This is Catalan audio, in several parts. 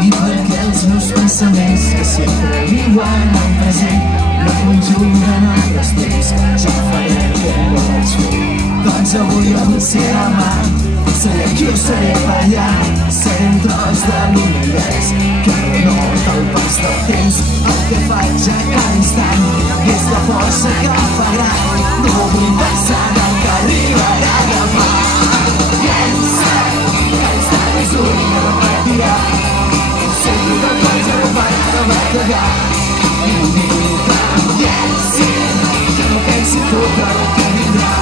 I perquè els meus pensaments que sempre viuen al present no conjuguen altres temps, jo faré el que no vaig fer. Doncs avui o potser demà seré aquí o seré per allà, seré un tros de l'univers que renota el pas del temps. El que faig a cada instant és la força que fa gran, no vull pensar en el que arribarà demà. Llença, l'instant és un i no repetirà, sento que el cor ja no para de bategar. I diu que em llenci, que no pensi tot el que vindrà,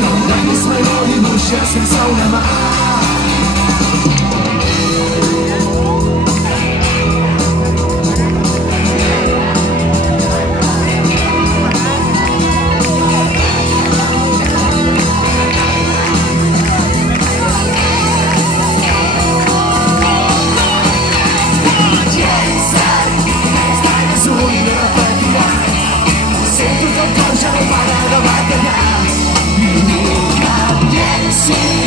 no em donis mai no dibuixa sense una mà. See